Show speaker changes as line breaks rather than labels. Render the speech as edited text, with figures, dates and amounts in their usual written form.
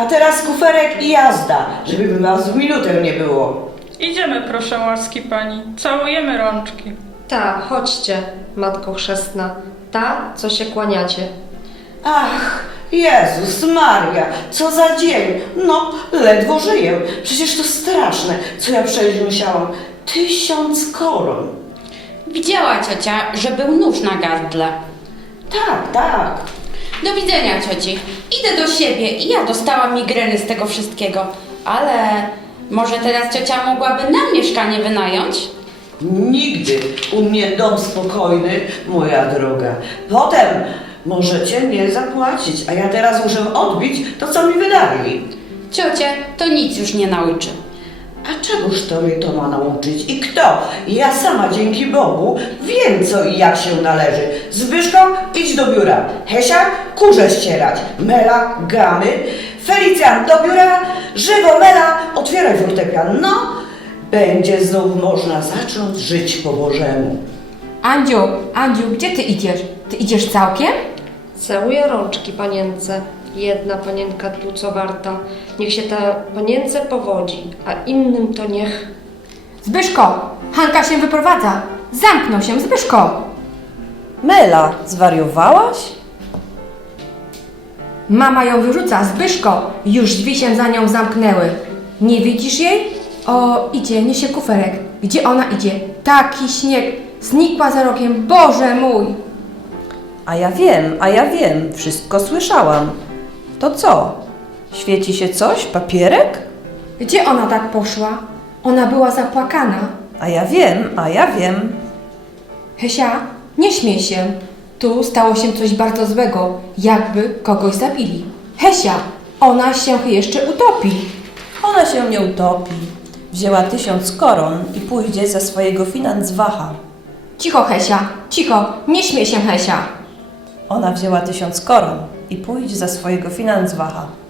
teraz kuferek i jazda, żeby was w minutę nie było.
Idziemy, proszę łaski pani. Całujemy rączki.
Ta, chodźcie, Matko Chrzestna, ta, co się kłaniacie.
Ach, Jezus Maria, co za dzień. No, ledwo żyję. Przecież to straszne, co ja przejść musiałam. 1000 koron.
Widziała ciocia, że był nóż na gardle.
Tak, tak.
Do widzenia, cioci. Idę do siebie i ja dostałam migreny z tego wszystkiego. Ale może teraz ciocia mogłaby nam mieszkanie wynająć?
Nigdy u mnie dom spokojny, moja droga. Potem możecie nie zapłacić, a ja teraz muszę odbić to, co mi wydali.
Ciocie to nic już nie nauczy.
A czegoż to mnie to ma nauczyć? I kto? Ja sama, dzięki Bogu, wiem co i jak się należy. Zbyszko, idź do biura. Hesia, kurze ścierać. Mela, gamy. Felicjan, do biura. Żywo, Mela, otwieraj fortepian. No, będzie znów można zacząć żyć po Bożemu.
Andziu, gdzie ty idziesz? Ty idziesz całkiem?
Całuję rączki panience. Jedna panienka tu co warta. Niech się ta panience powodzi, a innym to niech...
Zbyszko, Hanka się wyprowadza. Zamknął się, Zbyszko.
Mela, zwariowałaś?
Mama ją wyrzuca, Zbyszko. Już drzwi się za nią zamknęły. Nie widzisz jej? O, idzie, niesie kuferek. Gdzie ona idzie? Taki śnieg. Znikła za rogiem, Boże mój.
A ja wiem, wszystko słyszałam. To co? Świeci się coś? Papierek?
Gdzie ona tak poszła? Ona była zapłakana.
A ja wiem.
Hesia, nie śmiej się. Tu stało się coś bardzo złego, jakby kogoś zabili. Hesia, ona się jeszcze utopi.
Ona się nie utopi. Wzięła 1000 koron i pójdzie za swojego finanswacha.
Cicho, Hesia, cicho, nie śmiej się, Hesia.
Ona wzięła 1000 koron i pójdzie za swojego finanswacha.